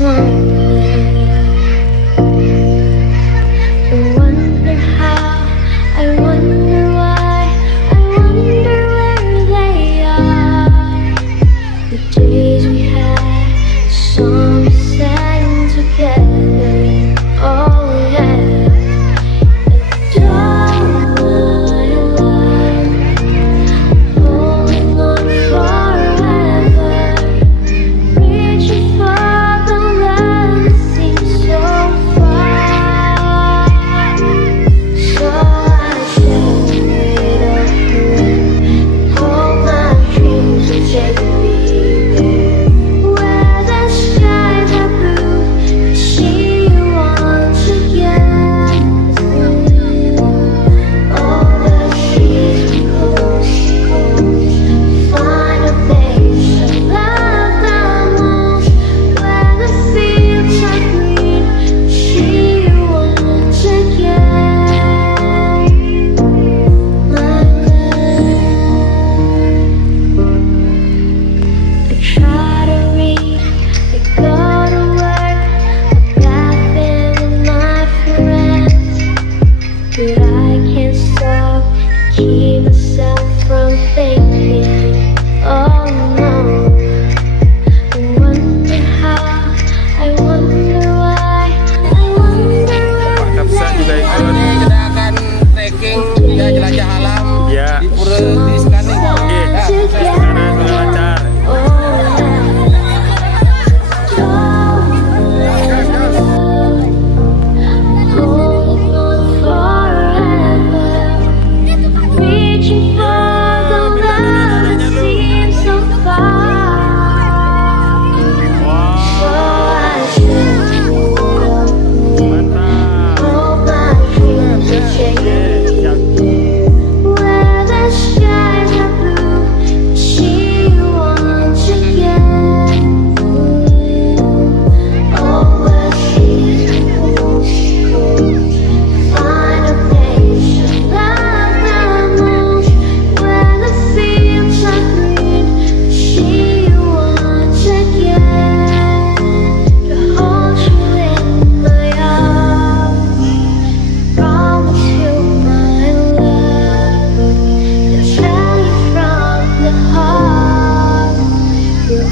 lost my way. I wonder how, I wonder why, I wonder where they are. The days we had, some sang together. Oh yeah. But I can't stop, keep myself from thinking. Oh no. I wonder how, I wonder why, I wonder where Ini kita akan trekking ya, jelajah alam Ya. di pura di Sekaning. Oke, sekarang sudah lancar.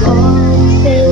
all things.